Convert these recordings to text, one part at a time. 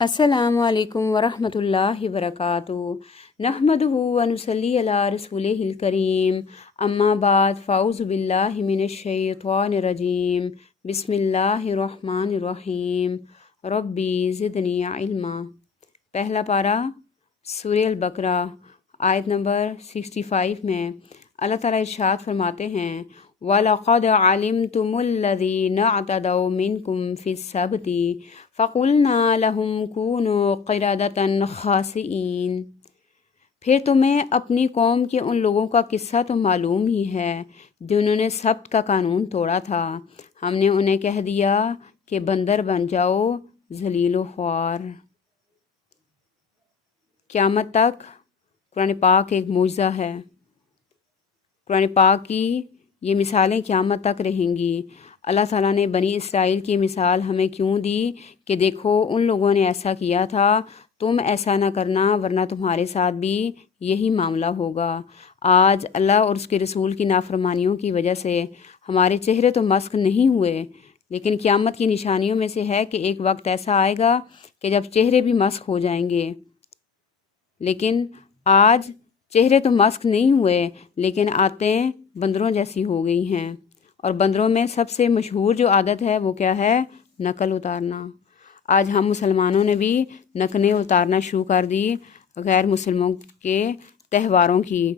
السلام علیکم ورحمۃ اللہ وبرکاتہ نحمدہ ونصلی علی رسولہ الکریم اما بعد فاعوذ باللہ من الشیطان الرجیم بسم اللہ الرحمن الرحیم ربی زدنی علما۔ پہلا پارہ سورہ البقرہ آیت نمبر 65 میں اللہ تعالیٰ ارشاد فرماتے ہیں وَلَقَدْ عَلِمْتُمُ الَّذِينَ اعْتَدَوْا مِنْكُمْ فِي السَّبْتِ فَقُلْنَا لَهُمْ كُونُوا قِرَدَةً خَاسِئِينَ۔ پھر تمہیں اپنی قوم کے ان لوگوں کا قصہ تو معلوم ہی ہے جنہوں نے سبت کا قانون توڑا تھا۔ ہم نے انہیں کہہ دیا کہ بندر بن جاؤ، ذلیل و خوار۔ قیامت تک قرآن پاک ایک معجزہ ہے۔ قرآن پاک کی یہ مثالیں قیامت تک رہیں گی۔ اللہ تعالیٰ نے بنی اسرائیل کی مثال ہمیں کیوں دی کہ دیکھو ان لوگوں نے ایسا کیا تھا، تم ایسا نہ کرنا ورنہ تمہارے ساتھ بھی یہی معاملہ ہوگا۔ آج اللہ اور اس کے رسول کی نافرمانیوں کی وجہ سے ہمارے چہرے تو مسخ نہیں ہوئے، لیکن قیامت کی نشانیوں میں سے ہے کہ ایک وقت ایسا آئے گا کہ جب چہرے بھی مسخ ہو جائیں گے۔ لیکن آج چہرے تو مسخ نہیں ہوئے، لیکن عادتیں بندروں جیسی ہو گئی ہیں، اور بندروں میں سب سے مشہور جو عادت ہے وہ کیا ہے؟ نقل اتارنا۔ آج ہم مسلمانوں نے بھی نقلیں اتارنا شروع کر دی غیر مسلموں کے تہواروں کی،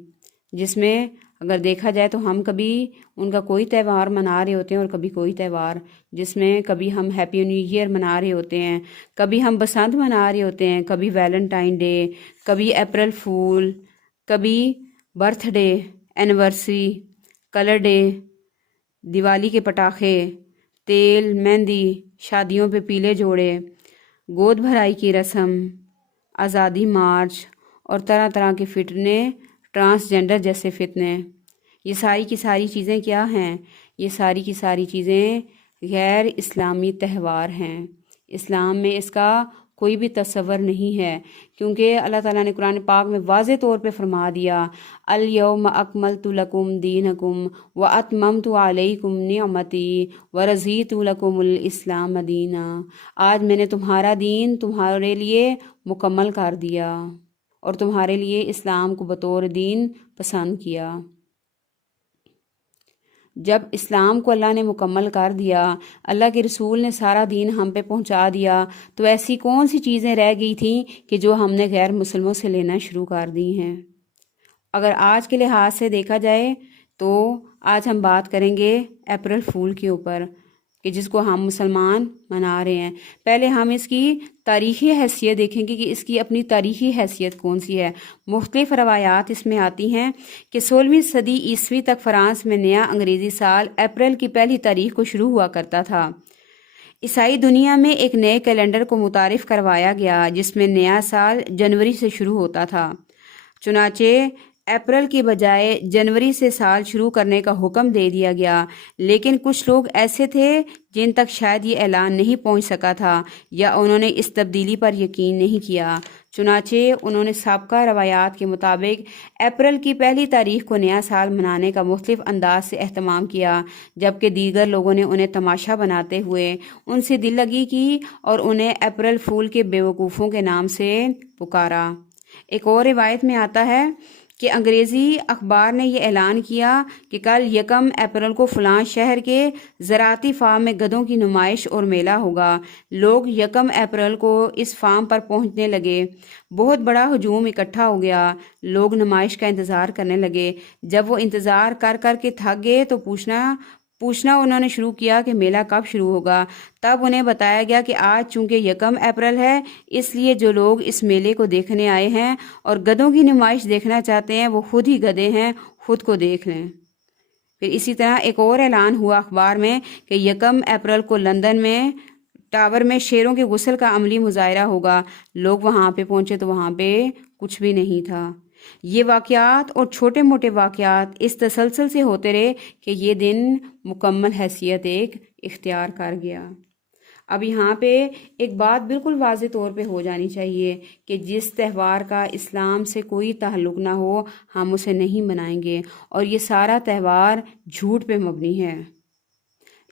جس میں اگر دیکھا جائے تو ہم کبھی ان کا کوئی تہوار منا رہے ہوتے ہیں اور کبھی کوئی تہوار، جس میں کبھی ہم ہیپی نیو ایئر منا رہے ہوتے ہیں، کبھی ہم بسنت منا رہے ہوتے ہیں، کبھی ویلنٹائن ڈے، کبھی اپریل فول، کبھی birth day, anniversary, colour day, Diwali کے پٹاخے، تیل، مہندی، شادیوں پہ پیلے جوڑے، گود بھرائی کی رسم، آزادی مارچ اور طرح طرح کے فتنے، ٹرانسجنڈر جیسے فتنے۔ یہ ساری کی ساری چیزیں کیا ہیں؟ یہ ساری کی ساری چیزیں غیر اسلامی تہوار ہیں۔ اسلام میں اس کا کوئی بھی تصور نہیں ہے، کیونکہ اللہ تعالیٰ نے قرآن پاک میں واضح طور پہ فرما دیا الیوم اکملت لکم دینکم واتممت علیکم نعمتی ورضیت لکم الاسلام دینا۔ آج میں نے تمہارا دین تمہارے لیے مکمل کر دیا اور تمہارے لیے اسلام کو بطور دین پسند کیا۔ جب اسلام کو اللہ نے مکمل کر دیا، اللہ کے رسول نے سارا دین ہم پہ پہنچا دیا، تو ایسی کون سی چیزیں رہ گئی تھیں کہ جو ہم نے غیر مسلموں سے لینا شروع کر دی ہیں؟ اگر آج کے لحاظ سے دیکھا جائے تو آج ہم بات کریں گے اپریل فول کے اوپر، کہ جس کو ہم مسلمان منا رہے ہیں۔ پہلے ہم اس کی تاریخی حیثیت دیکھیں گے کہ اس کی اپنی تاریخی حیثیت کون سی ہے۔ مختلف روایات اس میں آتی ہیں کہ 16ویں صدی عیسوی تک فرانس میں نیا انگریزی سال اپریل کی پہلی تاریخ کو شروع ہوا کرتا تھا۔ عیسائی دنیا میں ایک نئے کیلنڈر کو متعارف کروایا گیا جس میں نیا سال جنوری سے شروع ہوتا تھا۔ چنانچہ اپریل کی بجائے جنوری سے سال شروع کرنے کا حکم دے دیا گیا، لیکن کچھ لوگ ایسے تھے جن تک شاید یہ اعلان نہیں پہنچ سکا تھا یا انہوں نے اس تبدیلی پر یقین نہیں کیا۔ چنانچہ انہوں نے سابقہ روایات کے مطابق اپریل کی پہلی تاریخ کو نیا سال منانے کا مختلف انداز سے اہتمام کیا، جبکہ دیگر لوگوں نے انہیں تماشا بناتے ہوئے ان سے دل لگی کی اور انہیں اپریل فول کے بیوقوفوں کے نام سے پکارا۔ ایک اور روایت میں آتا ہے کہ انگریزی اخبار نے یہ اعلان کیا کہ کل یکم اپریل کو فلاں شہر کے زراعتی فارم میں گدھوں کی نمائش اور میلہ ہوگا۔ لوگ یکم اپریل کو اس فارم پر پہنچنے لگے، بہت بڑا ہجوم اکٹھا ہو گیا، لوگ نمائش کا انتظار کرنے لگے۔ جب وہ انتظار کر کر کے تھک گئے تو پوچھنا انہوں نے شروع کیا کہ میلہ کب شروع ہوگا۔ تب انہیں بتایا گیا کہ آج چونکہ یکم اپریل ہے، اس لیے جو لوگ اس میلے کو دیکھنے آئے ہیں اور گدھوں کی نمائش دیکھنا چاہتے ہیں وہ خود ہی گدھے ہیں، خود کو دیکھ لیں۔ پھر اسی طرح ایک اور اعلان ہوا اخبار میں کہ یکم اپریل کو لندن میں ٹاور میں شیروں کے غسل کا عملی مظاہرہ ہوگا۔ لوگ وہاں پہ پہنچے تو وہاں پہ کچھ بھی نہیں تھا۔ یہ واقعات اور چھوٹے موٹے واقعات اس تسلسل سے ہوتے رہے کہ یہ دن مکمل حیثیت ایک اختیار کر گیا۔ اب یہاں پہ ایک بات بالکل واضح طور پہ ہو جانی چاہیے کہ جس تہوار کا اسلام سے کوئی تعلق نہ ہو ہم اسے نہیں منائیں گے، اور یہ سارا تہوار جھوٹ پہ مبنی ہے۔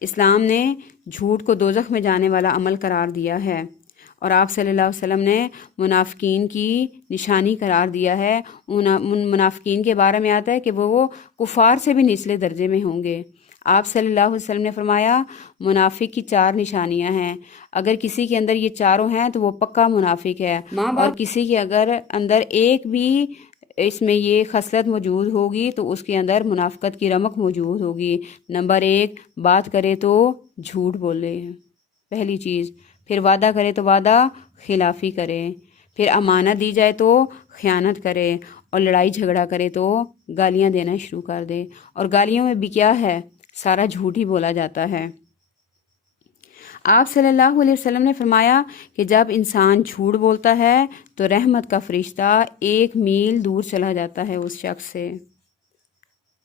اسلام نے جھوٹ کو دوزخ میں جانے والا عمل قرار دیا ہے، اور آپ صلی اللہ علیہ وسلم نے منافقین کی نشانی قرار دیا ہے۔ ان منافقین کے بارے میں آتا ہے کہ وہ کفار سے بھی نچلے درجے میں ہوں گے۔ آپ صلی اللہ علیہ وسلم نے فرمایا منافق کی 4 نشانیاں ہیں، اگر کسی کے اندر یہ چاروں ہیں تو وہ پکا منافق ہے، اور کسی کے اگر اندر ایک بھی اس میں یہ خصلت موجود ہوگی تو اس کے اندر منافقت کی رمق موجود ہوگی۔ نمبر 1، بات کرے تو جھوٹ بولے، پہلی چیز۔ پھر وعدہ کرے تو وعدہ خلافی کرے، پھر امانت دی جائے تو خیانت کرے، اور لڑائی جھگڑا کرے تو گالیاں دینا شروع کر دے، اور گالیوں میں بھی کیا ہے، سارا جھوٹ ہی بولا جاتا ہے۔ آپ صلی اللہ علیہ وسلم نے فرمایا کہ جب انسان جھوٹ بولتا ہے تو رحمت کا فرشتہ 1 میل دور چلا جاتا ہے اس شخص سے۔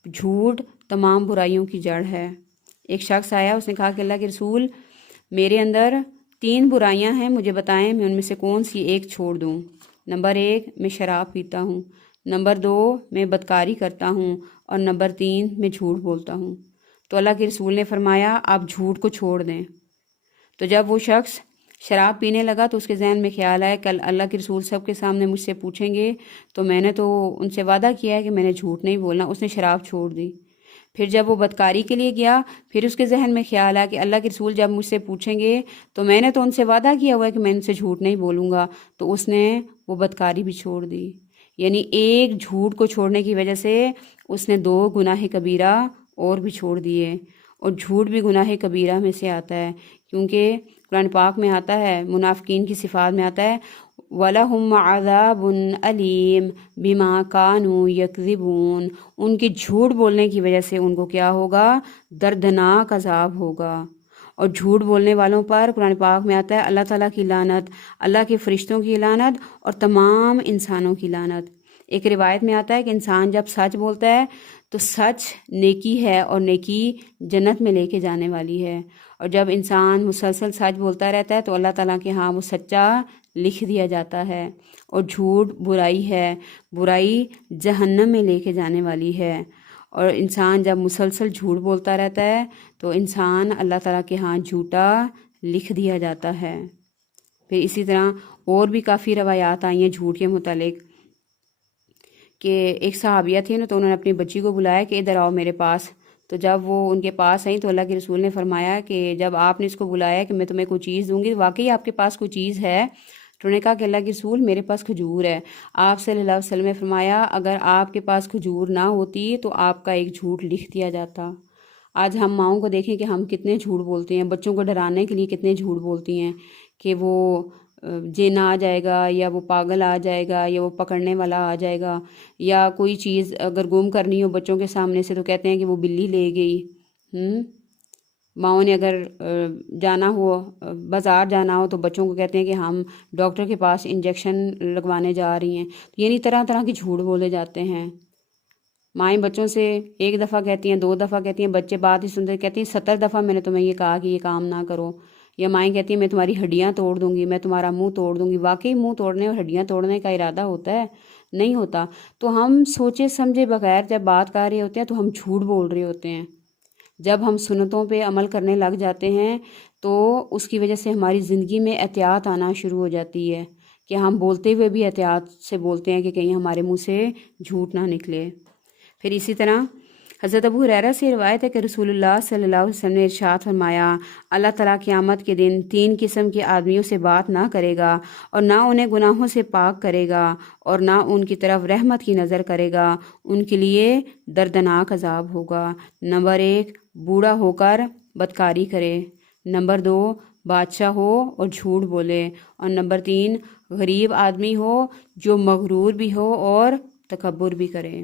جھوٹ تمام برائیوں کی جڑ ہے۔ ایک شخص آیا، اس نے کہا کہ اللہ کے رسول، میرے اندر 3 برائیاں ہیں، مجھے بتائیں میں ان میں سے کون سی ایک چھوڑ دوں۔ نمبر 1، میں شراب پیتا ہوں، نمبر 2، میں بدکاری کرتا ہوں، اور نمبر 3، میں جھوٹ بولتا ہوں۔ تو اللہ کے رسول نے فرمایا آپ جھوٹ کو چھوڑ دیں۔ تو جب وہ شخص شراب پینے لگا تو اس کے ذہن میں خیال آیا کہ اللہ کے رسول سب کے سامنے مجھ سے پوچھیں گے تو میں نے تو ان سے وعدہ کیا ہے کہ میں نے جھوٹ نہیں بولنا۔ اس نے شراب چھوڑ دی۔ پھر جب وہ بدکاری کے لیے گیا، پھر اس کے ذہن میں خیال آیا کہ اللہ کے رسول جب مجھ سے پوچھیں گے تو میں نے تو ان سے وعدہ کیا ہوا ہے کہ میں ان سے جھوٹ نہیں بولوں گا، تو اس نے وہ بدکاری بھی چھوڑ دی۔ یعنی ایک جھوٹ کو چھوڑنے کی وجہ سے اس نے 2 گناہ کبیرہ اور بھی چھوڑ دیے، اور جھوٹ بھی گناہ کبیرہ میں سے آتا ہے، کیونکہ قرآن پاک میں آتا ہے، منافقین کی صفات میں آتا ہے وَلَهُمْ عَذَابٌ أَلِيمٌ بِمَا كَانُوا يَكْذِبُونَ، ان کے جھوٹ بولنے کی وجہ سے ان کو کیا ہوگا، دردناک عذاب ہوگا۔ اور جھوٹ بولنے والوں پر قرآن پاک میں آتا ہے اللہ تعالیٰ کی لعنت، اللہ کے فرشتوں کی لعنت، اور تمام انسانوں کی لعنت۔ ایک روایت میں آتا ہے کہ انسان جب سچ بولتا ہے تو سچ نیکی ہے، اور نیکی جنت میں لے کے جانے والی ہے، اور جب انسان مسلسل سچ بولتا رہتا ہے تو اللہ تعالیٰ کے ہاں وہ سچا لکھ دیا جاتا ہے۔ اور جھوٹ برائی ہے، برائی جہنم میں لے کے جانے والی ہے، اور انسان جب مسلسل جھوٹ بولتا رہتا ہے تو انسان اللہ تعالیٰ کے ہاں جھوٹا لکھ دیا جاتا ہے۔ پھر اسی طرح اور بھی کافی روایات آئی ہیں جھوٹ کے متعلق، کہ ایک صحابیہ تھی نا، تو انہوں نے اپنی بچی کو بلایا کہ ادھر آؤ میرے پاس۔ تو جب وہ ان کے پاس آئیں تو اللہ کے رسول نے فرمایا کہ جب آپ نے اس کو بلایا کہ میں تمہیں کوئی چیز دوں گی، واقعی آپ کے پاس کوئی چیز ہے؟ تو انہوں نے کہا کہ اللہ کے رسول میرے پاس کھجور ہے۔ آپ صلی اللہ علیہ وسلم نے فرمایا اگر آپ کے پاس کھجور نہ ہوتی تو آپ کا ایک جھوٹ لکھ دیا جاتا۔ آج ہم ماؤں کو دیکھیں کہ ہم کتنے جھوٹ بولتے ہیں، بچوں کو ڈرانے کے لیے کتنے جھوٹ بولتی ہیں کہ وہ جن آ جائے گا، یا وہ پاگل آ جائے گا، یا وہ پکڑنے والا آ جائے گا، یا کوئی چیز اگر گم کرنی ہو بچوں کے سامنے سے تو کہتے ہیں کہ وہ بلی لے گئی۔ ماؤں نے اگر جانا ہو، بازار جانا ہو، تو بچوں کو کہتے ہیں کہ ہم ڈاکٹر کے پاس انجیکشن لگوانے جا رہی ہیں۔ یعنی طرح طرح کے جھوٹ بولے جاتے ہیں۔ مائیں بچوں سے 1 دفعہ کہتی ہیں، 2 دفعہ کہتی ہیں، بچے بات ہی سنتے کہتی ہیں 70 دفعہ میں نے تمہیں یہ کہا کہ یہ کام نہ کرو۔ یا مائیں کہتی ہیں میں تمہاری ہڈیاں توڑ دوں گی، میں تمہارا منہ توڑ دوں گی۔ واقعی منہ توڑنے اور ہڈیاں توڑنے کا ارادہ ہوتا ہے؟ نہیں ہوتا۔ تو ہم سوچے سمجھے بغیر جب بات کر رہے ہوتے ہیں تو ہم جھوٹ بول رہے ہوتے ہیں۔ جب ہم سنتوں پہ عمل کرنے لگ جاتے ہیں تو اس کی وجہ سے ہماری زندگی میں احتیاط آنا شروع ہو جاتی ہے، کہ ہم بولتے ہوئے بھی احتیاط سے بولتے ہیں کہ کہیں ہمارے منہ سے جھوٹ نہ نکلے۔ پھر اسی طرح حضرت ابو ہریرہ سے روایت ہے کہ رسول اللہ صلی اللہ علیہ وسلم نے ارشاد فرمایا اللہ تعالیٰ قیامت کے دن 3 قسم کے آدمیوں سے بات نہ کرے گا، اور نہ انہیں گناہوں سے پاک کرے گا، اور نہ ان کی طرف رحمت کی نظر کرے گا، ان کے لیے دردناک عذاب ہوگا۔ نمبر 1، بوڑھا ہو کر بدکاری کرے، نمبر 2، بادشاہ ہو اور جھوٹ بولے، اور نمبر 3، غریب آدمی ہو جو مغرور بھی ہو اور تکبر بھی کرے۔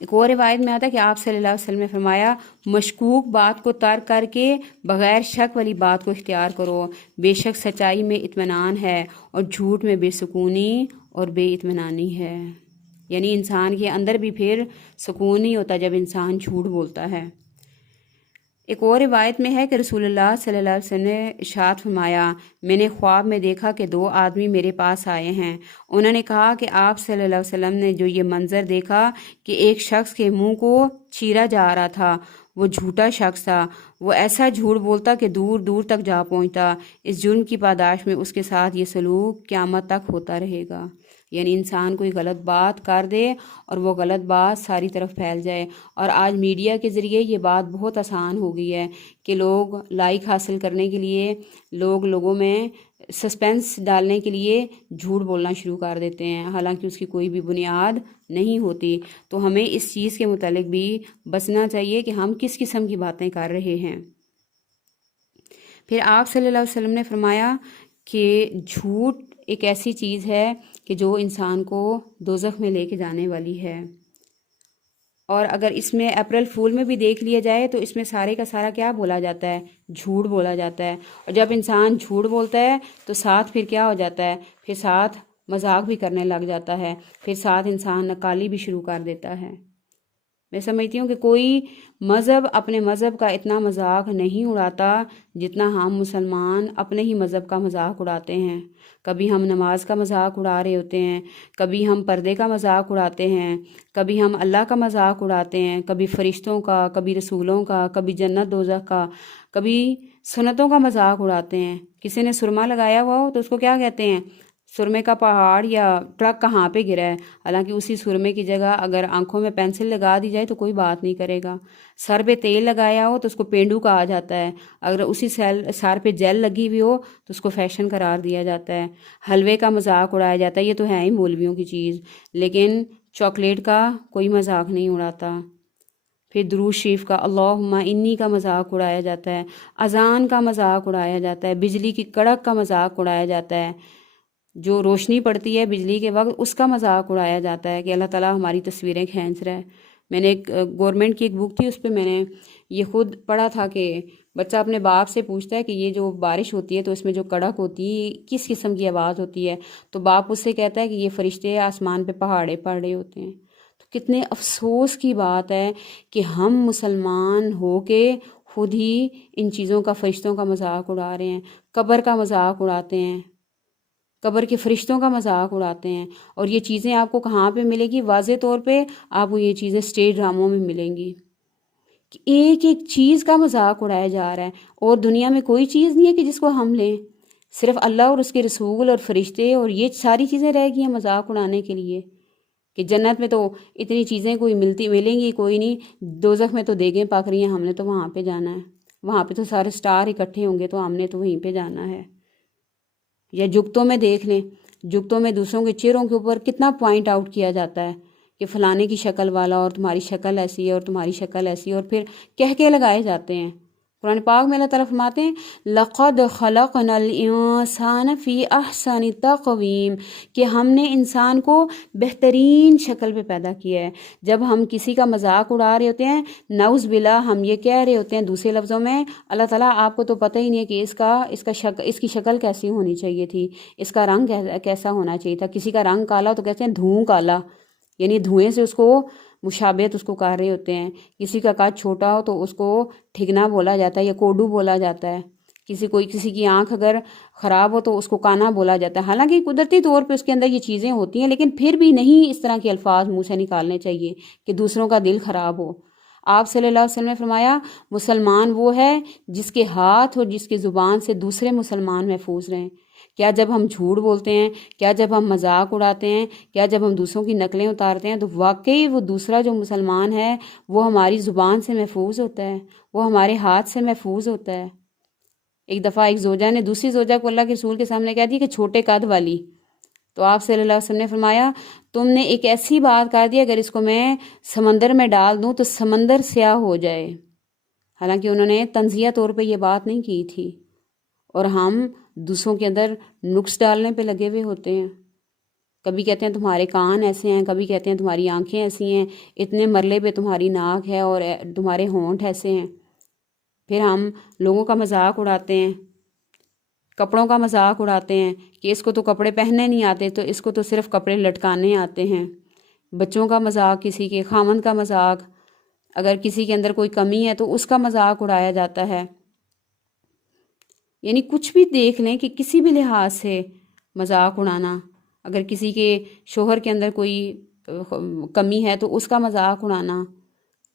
ایک اور روایت میں آتا ہے کہ آپ صلی اللہ علیہ وسلم نے فرمایا مشکوک بات کو ترک کر کے بغیر شک والی بات کو اختیار کرو، بے شک سچائی میں اطمینان ہے اور جھوٹ میں بے سکونی اور بے اطمینانی ہے۔ یعنی انسان کے اندر بھی پھر سکون نہیں ہوتا جب انسان جھوٹ بولتا ہے۔ ایک اور روایت میں ہے کہ رسول اللہ صلی اللہ علیہ وسلم نے ارشاد فرمایا میں نے خواب میں دیکھا کہ 2 آدمی میرے پاس آئے ہیں۔ انہوں نے کہا کہ آپ صلی اللہ علیہ وسلم نے جو یہ منظر دیکھا کہ ایک شخص کے منہ کو چیرا جا رہا تھا، وہ جھوٹا شخص تھا، وہ ایسا جھوٹ بولتا کہ دور دور تک جا پہنچتا۔ اس جرم کی پاداش میں اس کے ساتھ یہ سلوک قیامت تک ہوتا رہے گا۔ یعنی انسان کوئی غلط بات کر دے اور وہ غلط بات ساری طرف پھیل جائے۔ اور آج میڈیا کے ذریعے یہ بات بہت آسان ہو گئی ہے کہ لوگ لائک حاصل کرنے کے لیے، لوگوں میں سسپینس ڈالنے کے لیے جھوٹ بولنا شروع کر دیتے ہیں، حالانکہ اس کی کوئی بھی بنیاد نہیں ہوتی۔ تو ہمیں اس چیز کے متعلق بھی بچنا چاہیے کہ ہم کس قسم کی باتیں کر رہے ہیں۔ پھر آپ صلی اللہ علیہ وسلم نے فرمایا کہ جھوٹ ایک ایسی چیز ہے کہ جو انسان کو دوزخ میں لے کے جانے والی ہے۔ اور اگر اس میں اپریل فول میں بھی دیکھ لیا جائے تو اس میں سارے کا سارا کیا بولا جاتا ہے؟ جھوٹ بولا جاتا ہے۔ اور جب انسان جھوٹ بولتا ہے تو ساتھ پھر کیا ہو جاتا ہے؟ پھر ساتھ مذاق بھی کرنے لگ جاتا ہے، پھر ساتھ انسان نکالی بھی شروع کر دیتا ہے۔ میں سمجھتی ہوں کہ کوئی مذہب اپنے مذہب کا اتنا مذاق نہیں اڑاتا جتنا ہم مسلمان اپنے ہی مذہب کا مذاق اڑاتے ہیں۔ کبھی ہم نماز کا مذاق اڑا رہے ہوتے ہیں، کبھی ہم پردے کا مذاق اڑاتے ہیں، کبھی ہم اللہ کا مذاق اڑاتے ہیں، کبھی فرشتوں کا، کبھی رسولوں کا، کبھی جنت دوزخ کا، کبھی سنتوں کا مذاق اڑاتے ہیں۔ کسی نے سرما لگایا ہوا ہو تو اس کو کیا کہتے ہیں؟ سرمے کا پہاڑ یا ٹرک کہاں پہ گرا ہے، حالانکہ اسی سرمے کی جگہ اگر آنکھوں میں پینسل لگا دی جائے تو کوئی بات نہیں کرے گا۔ سر پہ تیل لگایا ہو تو اس کو پینڈو کہا جاتا ہے، اگر اسی سر پہ جیل لگی ہوئی ہو تو اس کو فیشن قرار دیا جاتا ہے۔ حلوے کا مذاق اڑایا جاتا ہے، یہ تو ہے ہی مولویوں کی چیز، لیکن چاکلیٹ کا کوئی مذاق نہیں اڑاتا۔ پھر درود شریف کا، اللہم انی کا مذاق اڑایا جاتا ہے، اذان کا مذاق اڑایا جاتا ہے، بجلی کی کڑک کا مذاق اڑایا جاتا ہے، جو روشنی پڑتی ہے بجلی کے وقت اس کا مذاق اڑایا جاتا ہے کہ اللہ تعالیٰ ہماری تصویریں کھینچ رہا ہے۔ میں نے ایک گورنمنٹ کی ایک بک تھی، اس پہ میں نے یہ خود پڑھا تھا کہ بچہ اپنے باپ سے پوچھتا ہے کہ یہ جو بارش ہوتی ہے تو اس میں جو کڑک ہوتی ہے کس قسم کی آواز ہوتی ہے، تو باپ اس سے کہتا ہے کہ یہ فرشتے آسمان پہ پہاڑے پڑ رہے ہوتے ہیں۔ تو کتنے افسوس کی بات ہے کہ ہم مسلمان ہو کے خود ہی ان چیزوں کا، فرشتوں کا مذاق اڑا رہے ہیں، قبر کا مذاق اڑاتے ہیں، قبر کے فرشتوں کا مذاق اڑاتے ہیں۔ اور یہ چیزیں آپ کو کہاں پہ ملے گی؟ واضح طور پہ آپ کو یہ چیزیں اسٹیج ڈراموں میں ملیں گی کہ ایک ایک چیز کا مذاق اڑایا جا رہا ہے، اور دنیا میں کوئی چیز نہیں ہے کہ جس کو ہم لیں، صرف اللہ اور اس کے رسول اور فرشتے، اور یہ ساری چیزیں رہ گئی ہیں مذاق اڑانے کے لیے کہ جنت میں تو اتنی چیزیں کوئی ملیں گی کوئی نہیں، دوزخ میں تو دیگیں پک رہی ہیں، ہم نے تو وہاں پہ جانا ہے، وہاں پہ تو سارے سٹار اکٹھے ہوں گے تو ہم نے تو وہیں پہ جانا ہے۔ یا جگتوں میں دیکھ لیں، جگتوں میں دوسروں کے چہروں کے اوپر کتنا پوائنٹ آؤٹ کیا جاتا ہے کہ فلانے کی شکل والا، اور تمہاری شکل ایسی ہے، اور تمہاری شکل ایسی ہے، اور پھر کہہ لگائے جاتے ہیں۔ قرآن پاک میں اللہ تعالیٰ فرماتے ہیں لَقَدْ خَلَقْنَا الْإِنسَانَ فِي أَحْسَنِ تَقْوِيمٍ، کہ ہم نے انسان کو بہترین شکل پہ پیدا کیا ہے۔ جب ہم کسی کا مذاق اڑا رہے ہوتے ہیں، نعوذ باللہ ہم یہ کہہ رہے ہوتے ہیں دوسرے لفظوں میں، اللہ تعالیٰ آپ کو تو پتہ ہی نہیں ہے کہ اس کی شکل کیسی ہونی چاہیے تھی، اس کا رنگ کیسا ہونا چاہیے تھا۔ کسی کا رنگ کالا تو کہتے ہیں دھوں کالا، یعنی دھوئیں سے اس کو مشابہت اس کو کر رہے ہوتے ہیں۔ کسی کا قد چھوٹا ہو تو اس کو ٹھگنا بولا جاتا ہے یا کوڈو بولا جاتا ہے۔ کسی کی آنکھ اگر خراب ہو تو اس کو کانا بولا جاتا ہے۔ حالانکہ قدرتی طور پہ اس کے اندر یہ چیزیں ہوتی ہیں، لیکن پھر بھی نہیں اس طرح کے الفاظ منہ سے نکالنے چاہیے کہ دوسروں کا دل خراب ہو۔ آپ صلی اللہ علیہ وسلم نے فرمایا مسلمان وہ ہے جس کے ہاتھ اور جس کی زبان سے دوسرے مسلمان محفوظ رہیں۔ کیا جب ہم جھوٹ بولتے ہیں، کیا جب ہم مذاق اڑاتے ہیں، کیا جب ہم دوسروں کی نقلیں اتارتے ہیں تو واقعی وہ دوسرا جو مسلمان ہے وہ ہماری زبان سے محفوظ ہوتا ہے، وہ ہمارے ہاتھ سے محفوظ ہوتا ہے۔ ایک دفعہ ایک زوجہ نے دوسری زوجہ کو اللہ کے رسول کے سامنے کہہ دی کہ چھوٹے قد والی، تو آپ صلی اللہ علیہ وسلم نے فرمایا تم نے ایک ایسی بات کر دی اگر اس کو میں سمندر میں ڈال دوں تو سمندر سیاہ ہو جائے۔ حالانکہ انہوں نے تنزیہ طور پہ یہ بات نہیں کی تھی، اور ہم دوسروں کے اندر نقص ڈالنے پہ لگے ہوئے ہوتے ہیں۔ کبھی کہتے ہیں تمہارے کان ایسے ہیں، کبھی کہتے ہیں تمہاری آنکھیں ایسی ہیں، اتنے مرلے پہ تمہاری ناک ہے اور تمہارے ہونٹ ایسے ہیں۔ پھر ہم لوگوں کا مذاق اڑاتے ہیں، کپڑوں کا مذاق اڑاتے ہیں کہ اس کو تو کپڑے پہننے نہیں آتے تو اس کو تو صرف کپڑے لٹکانے آتے ہیں۔ بچوں کا مذاق، کسی کے خامند کا مذاق، اگر کسی کے اندر کوئی کمی ہے تو اس کا مذاق اڑایا جاتا ہے۔ یعنی کچھ بھی دیکھ لیں کہ کسی بھی لحاظ سے مذاق اڑانا، اگر کسی کے شوہر کے اندر کوئی کمی ہے تو اس کا مذاق اڑانا،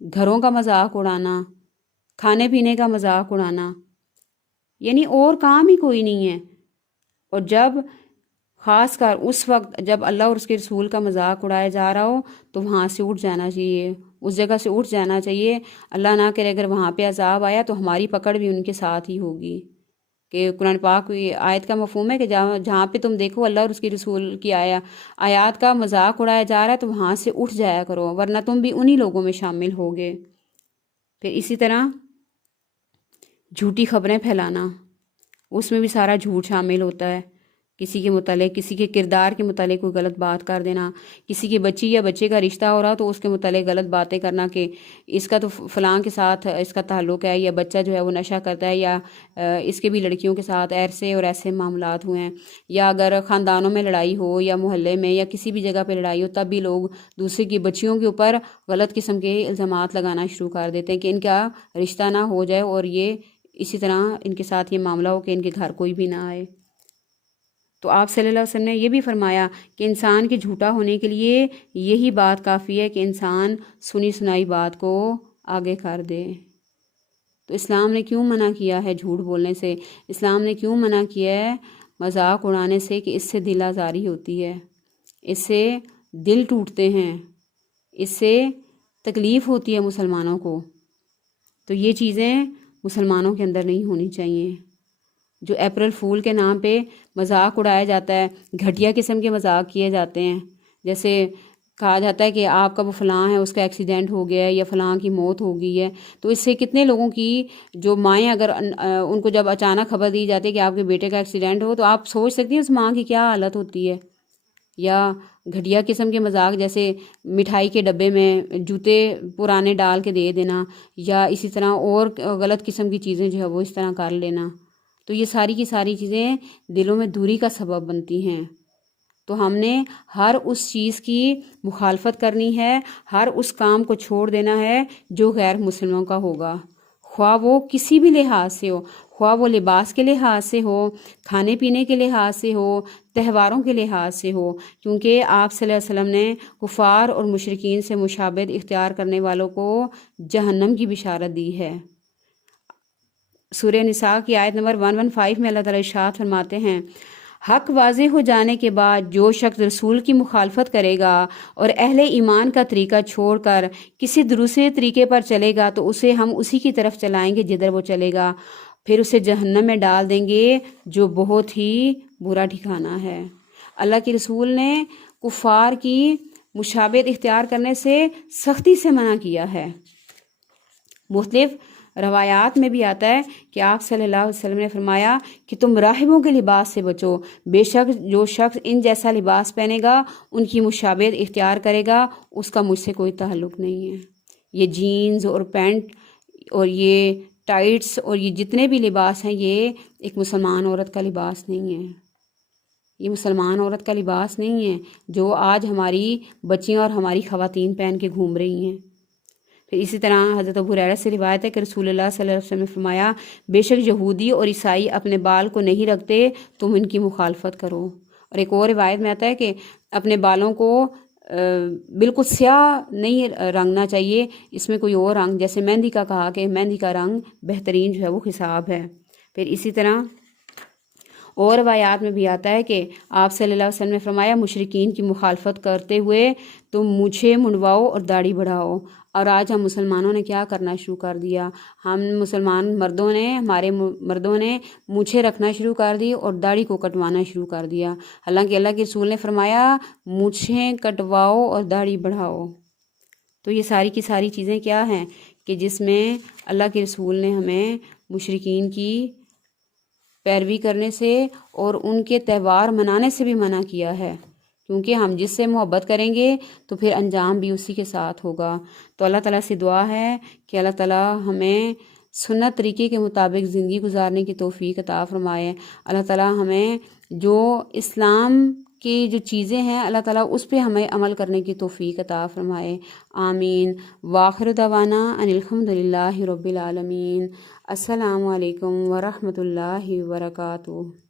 گھروں کا مذاق اڑانا، کھانے پینے کا مذاق اڑانا، یعنی اور کام ہی کوئی نہیں ہے۔ اور جب خاص کر اس وقت جب اللہ اور اس کے رسول کا مذاق اڑایا جا رہا ہو تو وہاں سے اٹھ جانا چاہیے، اس جگہ سے اٹھ جانا چاہیے۔ اللہ نہ کرے اگر وہاں پہ عذاب آیا تو ہماری پکڑ بھی ان کے ساتھ ہی ہوگی۔ کہ قرآن پاک کی آیت کا مفہوم ہے کہ جہاں پہ تم دیکھو اللہ اور اس کے رسول کی آیات کا مذاق اڑایا جا رہا ہے تو وہاں سے اٹھ جایا کرو، ورنہ تم بھی انہی لوگوں میں شامل ہوگے۔ پھر اسی طرح جھوٹی خبریں پھیلانا، اس میں بھی سارا جھوٹ شامل ہوتا ہے۔ کسی کے متعلق، کسی کے کردار کے متعلق کوئی غلط بات کر دینا، کسی کی بچی یا بچے کا رشتہ ہو رہا تو اس کے متعلق غلط باتیں کرنا کہ اس کا تو فلاں کے ساتھ اس کا تعلق ہے، یا بچہ جو ہے وہ نشہ کرتا ہے، یا اس کے بھی لڑکیوں کے ساتھ ایسے اور ایسے معاملات ہوئے ہیں، یا اگر خاندانوں میں لڑائی ہو یا محلے میں یا کسی بھی جگہ پہ لڑائی ہو تب بھی لوگ دوسرے کی بچیوں کے اوپر غلط قسم کے الزامات لگانا شروع کر دیتے ہیں کہ ان کا رشتہ نہ ہو جائے، اور یہ اسی طرح ان کے ساتھ یہ معاملہ ہو کہ ان کے گھر کوئی بھی نہ آئے۔ تو آپ صلی اللہ علیہ وسلم نے یہ بھی فرمایا کہ انسان کے جھوٹا ہونے کے لیے یہی بات کافی ہے کہ انسان سنی سنائی بات کو آگے کر دے۔ تو اسلام نے کیوں منع کیا ہے جھوٹ بولنے سے؟ اسلام نے کیوں منع کیا ہے مذاق اڑانے سے؟ کہ اس سے دل آزاری ہوتی ہے، اس سے دل ٹوٹتے ہیں، اس سے تکلیف ہوتی ہے مسلمانوں کو۔ تو یہ چیزیں مسلمانوں کے اندر نہیں ہونی چاہیے۔ جو اپریل فول کے نام پہ مذاق اڑایا جاتا ہے، گھٹیا قسم کے مذاق کیے جاتے ہیں، جیسے کہا جاتا ہے کہ آپ کا وہ فلاں ہے اس کا ایکسیڈنٹ ہو گیا ہے یا فلاں کی موت ہو گئی ہے، تو اس سے کتنے لوگوں کی جو مائیں اگر ان کو جب اچانک خبر دی جاتی ہے کہ آپ کے بیٹے کا ایکسیڈنٹ ہو تو آپ سوچ سکتی ہیں اس ماں کی کیا حالت ہوتی ہے۔ یا گھٹیا قسم کے مذاق جیسے مٹھائی کے ڈبے میں جوتے پرانے ڈال کے دے دینا، یا اسی طرح اور غلط قسم کی چیزیں جو ہے وہ اس طرح کر لینا، تو یہ ساری کی ساری چیزیں دلوں میں دوری کا سبب بنتی ہیں۔ تو ہم نے ہر اس چیز کی مخالفت کرنی ہے، ہر اس کام کو چھوڑ دینا ہے جو غیر مسلموں کا ہوگا، خواہ وہ کسی بھی لحاظ سے ہو، خواہ وہ لباس کے لحاظ سے ہو، کھانے پینے کے لحاظ سے ہو، تہواروں کے لحاظ سے ہو، کیونکہ آپ صلی اللہ علیہ وسلم نے کفار اور مشرکین سے مشابہت اختیار کرنے والوں کو جہنم کی بشارت دی ہے۔ سورہ نساء کی آیت نمبر 115 میں اللہ تعالیٰ ارشاد فرماتے ہیں، حق واضح ہو جانے کے بعد جو شخص رسول کی مخالفت کرے گا اور اہل ایمان کا طریقہ چھوڑ کر کسی دوسرے طریقے پر چلے گا تو اسے ہم اسی کی طرف چلائیں گے جدھر وہ چلے گا، پھر اسے جہنم میں ڈال دیں گے جو بہت ہی برا ٹھکانہ ہے۔ اللہ کے رسول نے کفار کی مشابہت اختیار کرنے سے سختی سے منع کیا ہے۔ مختلف روایات میں بھی آتا ہے کہ آپ صلی اللہ علیہ وسلم نے فرمایا کہ تم راہبوں کے لباس سے بچو، بے شک جو شخص ان جیسا لباس پہنے گا، ان کی مشابہت اختیار کرے گا، اس کا مجھ سے کوئی تعلق نہیں ہے۔ یہ جینز اور پینٹ اور یہ ٹائٹس اور یہ جتنے بھی لباس ہیں یہ ایک مسلمان عورت کا لباس نہیں ہے، یہ مسلمان عورت کا لباس نہیں ہے جو آج ہماری بچیاں اور ہماری خواتین پہن کے گھوم رہی ہیں۔ پھر اسی طرح حضرت ابو ہریرہ سے روایت ہے کہ رسول اللہ صلی اللہ علیہ وسلم نے فرمایا، بے شک یہودی اور عیسائی اپنے بال کو نہیں رکھتے، تم ان کی مخالفت کرو۔ اور ایک اور روایت میں آتا ہے کہ اپنے بالوں کو بالکل سیاہ نہیں رنگنا چاہیے، اس میں کوئی اور رنگ، جیسے مہندی کا کہا کہ مہندی کا رنگ بہترین جو ہے وہ خصاب ہے۔ پھر اسی طرح اور روایات میں بھی آتا ہے کہ آپ صلی اللہ علیہ وسلم نے فرمایا، مشرکین کی مخالفت کرتے ہوئے تم مونچھیں منڈواؤ اور داڑھی بڑھاؤ۔ اور آج ہم مسلمانوں نے کیا کرنا شروع کر دیا؟ ہم مسلمان مردوں نے، ہمارے مردوں نے مونچھیں رکھنا شروع کر دی اور داڑھی کو کٹوانا شروع کر دیا، حالانکہ اللہ کے رسول نے فرمایا مونچھیں کٹواؤ اور داڑھی بڑھاؤ۔ تو یہ ساری کی ساری چیزیں کیا ہیں کہ جس میں اللہ کے رسول نے ہمیں مشرکین کی پیروی کرنے سے اور ان کے تہوار منانے سے بھی منع کیا ہے، کیونکہ ہم جس سے محبت کریں گے تو پھر انجام بھی اسی کے ساتھ ہوگا۔ تو اللہ تعالیٰ سے دعا ہے کہ اللہ تعالیٰ ہمیں سنت طریقے کے مطابق زندگی گزارنے کی توفیق عطا فرمائے۔ اللہ تعالیٰ ہمیں جو اسلام کی جو چیزیں ہیں اللہ تعالیٰ اس پہ ہمیں عمل کرنے کی توفیق عطا فرمائے، آمین۔ وآخر دعوانا ان الحمد للہ رب العالمین۔ السلام علیکم ورحمۃ اللہ وبرکاتہ۔